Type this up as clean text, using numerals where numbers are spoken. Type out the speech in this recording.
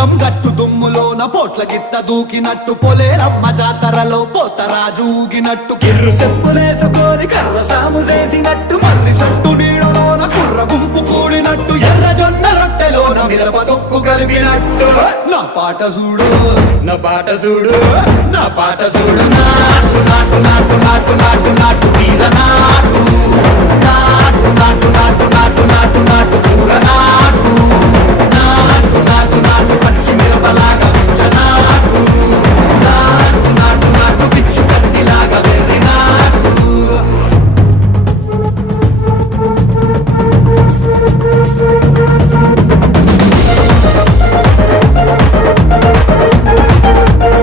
పొలం గట్టు దుమ్ములోన పోట్ల గిత్త దూకినట్టు పొలేరమ్మ జాతరలో పోతరాజు ఊగినట్టు కిర్రు సెప్పులేసుకొని కర్ర సాము చేసినట్టు మర్రి సట్టు నీడలోన కుర్ర గుంపు కూడినట్టు ఎర్ర జొన్న రొట్టెలోన మిరప దొక్కు కలిపినట్టు నా పాట చూడు నా పాట చూడు నా పాట చూడు నాటు నాటు నాటు నాటు నాటు నాటు తీర నాటు